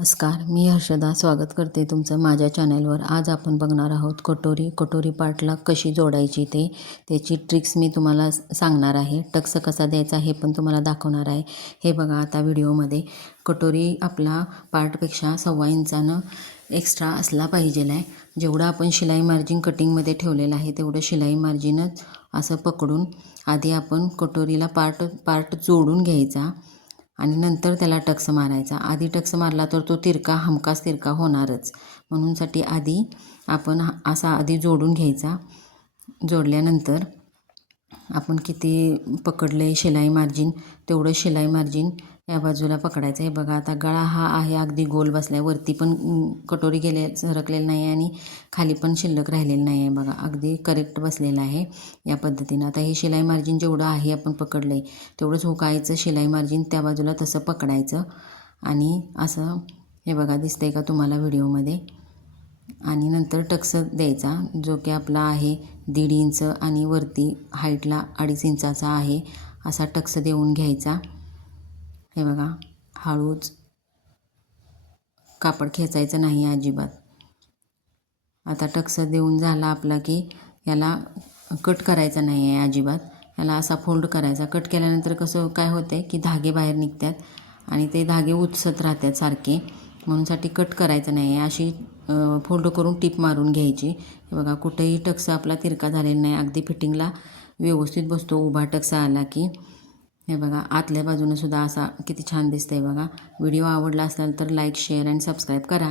नमस्कार, मी हर्षदा स्वागत करते तुमचं माझ्या चॅनलवर. आज आपण बघणार आहोत कटोरी पार्टला कशी जोडायची त्याची ट्रिक्स मी तुम्हाला सांगणार आहे. टक्स कसा द्यायचा हे पण तुम्हाला दाखवणार आहे. हे बघा आता व्हिडिओमध्ये कटोरी आपला पार्टपेक्षा 1.25 इंचानं एक्स्ट्रा असला पाहिजे आहे. जेवढं आपण शिलाई मार्जिन कटिंगमध्ये ठेवलेलं आहे तेवढं शिलाई मार्जिनच असं पकडून आधी आपण कटोरीला पार्ट जोडून घ्यायचा आणि नंतर त्याला टक्स मारायचा. आधी टक्स मारला तर तो हमखास तिरका होणारच. म्हणूनसाठी आधी आपण असा आधी जोडून घ्यायचा. जोडल्यानंतर आपण किती पकडले शिलाई मार्जिन तेवढं शिलाई मार्जिन या बाजूला पकडायचं. हे बघा आता गळा हा आहे अगदी गोल बसला. वरती पण कटोरी सरकलेलं नाही आणि खाली पण शिल्लक राहिलेलं नाही आहे. बघा अगदी करेक्ट बसलेलं आहे या पद्धतीनं. आता हे शिलाई मार्जिन जेवढं आहे आपण पकडलं आहे तेवढंच हुकायचं. शिलाई मार्जिन त्या बाजूला तसं पकडायचं आणि असं हे बघा दिसतंय का तुम्हाला व्हिडिओमध्ये. आणि नंतर टक्स द्यायचा जो की आपला आहे 1.5 इंच आणि वरती हाईटला 2.5 इंचाचा आहे असा टक्स देऊन घ्यायचा. हे बघा हळूच, कापड खेचायचं नाही अजिबात. आता टक्स देऊन झाला आपला की याला कट करायचा नाही आहे अजिबात. याला असा फोल्ड करायचा. कट केल्यानंतर कसं काय होतं आहे की धागे बाहेर निघतात आणि ते धागे उत्सत राहतात सारखे. म्हणूनसाठी कट करायचं नाही आहे. अशी फोल्ड करून टीप मारून घ्यायची. हे बघा कुठेही टक्स आपला तिरका झालेला नाही. अगदी फिटिंगला व्यवस्थित बसतो उभा टक्स आला की. हे बघा आतल्या बाजूनं सुद्धा असा किती छान दिसतंय बघा. व्हिडिओ आवडला असेल तर लाईक, शेअर आणि सबस्क्राईब करा.